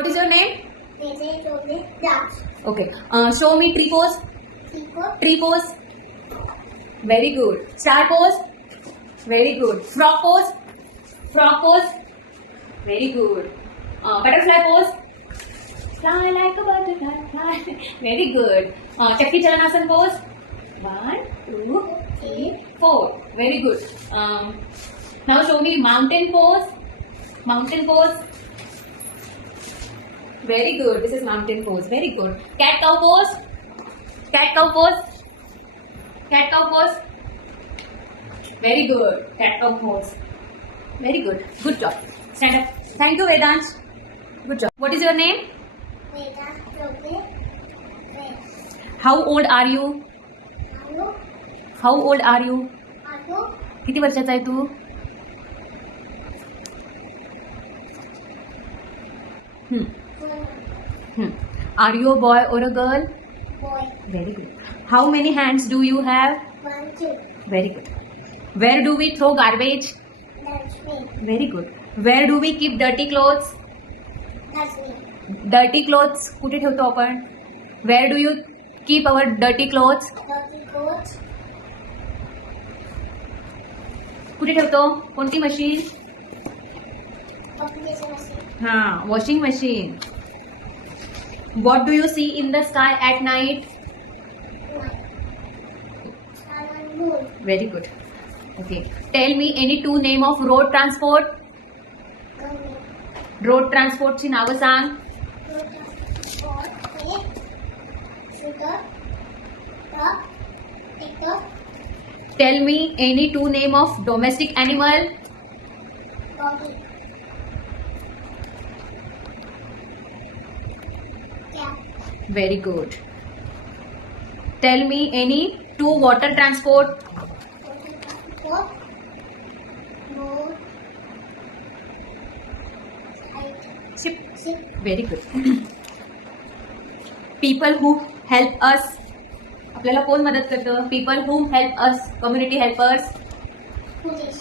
What is your name? Dance. Okay. Show me tree pose. Tree pose. Very good. Star pose. Very good. Frog pose. Frog pose. Very good. Butterfly pose. Fly like a butterfly. Fly. Very good. Chakki Chalanasana pose. 1, 2, 3, 4. Very good. Now show me mountain pose. Mountain pose. Very good. This is mountain pose. Very good. Cat cow pose. Cat cow pose. Cat cow pose. Very good. Cat cow pose. Very good. Good job. Stand up. Thank you, Vedant. Good job. What is your name? How old are you? How old are you? किती वर्षाचा आहे तू? Are you a boy or a girl? Boy. Very good. How many hands do you have? 1, 2. Very good. Where do we throw garbage? That's me. Very good. Where do we keep dirty clothes? That's me. Dirty clothes कुठे ठेवतो आपण? Where do you keep our dirty clothes? Dirty coat. कुठे ठेवतो? कोणती machine? Population machine. हां, washing machine. What do you see in the sky at night? Moon. Very good. Okay. Tell me any two name of road transport. Road transport ची नावं सांग. Sugar. Cup. Cup. Tell me any two name of domestic animal. Doggy. Cat. Very good. Tell me any two water transport. Boat. Boat. Ship. Ship. Very good. People who help us. आपल्याला कोण मदत करतं? People who help us. Community helpers. Police.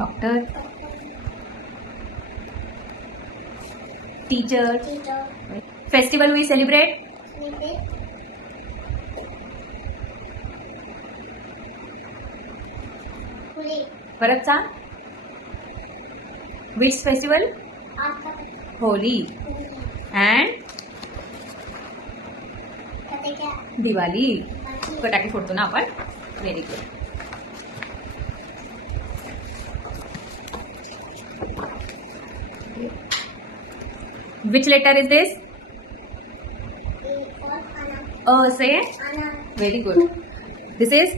Doctor. Teacher. Teacher. Festival we celebrate. Music. Police. परत सांग. Which festival? Holi and Diwali. फटाके फोडतो ना आपण. Very good. Which letter is this? A say. Very good. This is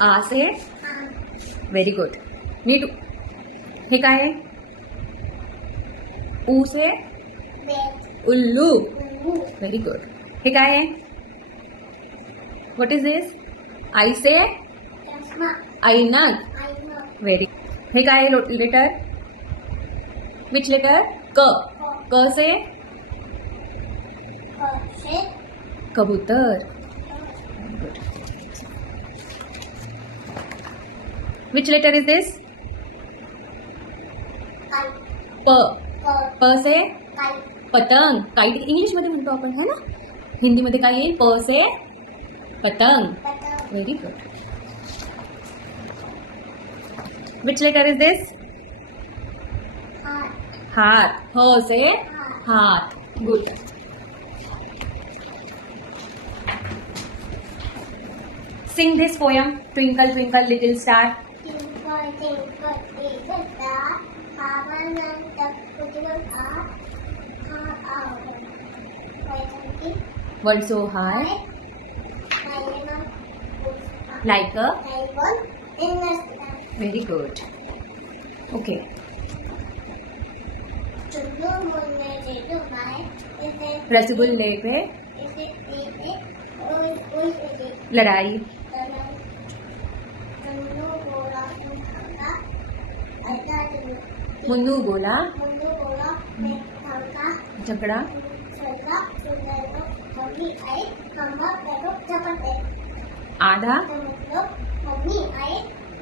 A say. Very good. Need. हे काय आहे? ऊ से उल्लू. Very good. हे काय आहे? What is this? I say ऐनक. Very. हे काय आहे letter? Which letter? क. क से कबूतर. Good. Which letter is this? प. प से पतंग. काईट इंग्लिश मध्ये म्हणतो आपण है ना. हिंदी मध्ये काय येईल? प से पतंग. Very good. Which letter is this? हात. ह से हात. Good. Sing this poem. Twinkle twinkle little star. World so high, like a. Very good. Okay. रसगुल्ले पे लड़ाई. मुन्नू बोला झगड़ा. आधा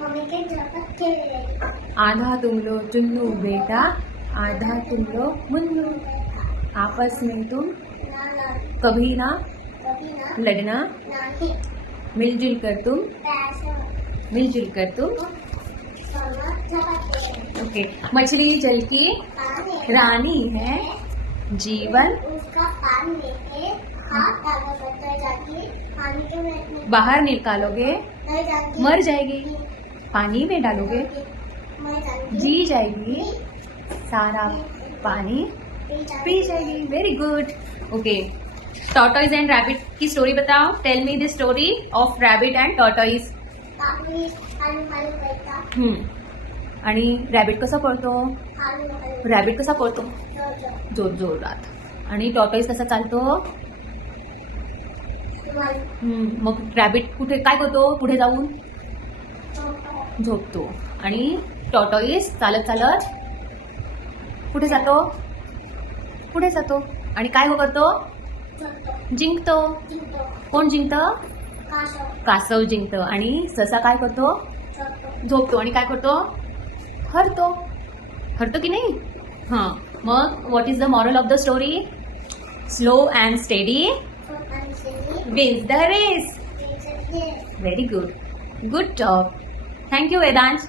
मम्मी के झपट खेल रही आधा तुम लो चुन्नू बेटा, आधा तुम लो मुन्नू, आपस में तुम ना ना कभी ना कभी ना लड़ना, नहीं मिलजुल कर तुम, पैसे मिलजुल कर तुम। मम्मा झपट खेल रही ओके, मछली जल की पानी रानी है, जीवन उसका पानी लेके हाथ डाला करता जाके पानी के में बाहर निकालोगे नहीं जाती मर जाएगी, पानी में डालोगे मर जाती जी जाएगी, सारा पानी पी जाएगी। Very good. Okay, tortoise and rabbit की स्टोरी बताओ। Tell me the story of rabbit and tortoise. पापड़ी आलू आलू करता आणि रॅबिट कसा पळतो? आलू आलू रॅबिट कसा पळतो? जो जो जोर जोरात. आणि टॉर्टोइज कसा चालतो? तुम्हारी मग रॅबिट कुठे काय करतो? पुढे जाऊन तो झोपतो. आणि टॉर्टोइज चालत चालत कुठे जातो? पुढे जातो. आणि काय करतो? जो जिंकतो. जिंतो कोण जिंकतं? कासो कासव जिंकतं. आणि ससा काय करतो? जो झोपतो. आणि काय करतो? हरतो. हरतो की नाही? हां. मग what is the moral of the story? Slow and steady आणि सेली wins the race. ते Very good. Good job. Thank you, Vedansh.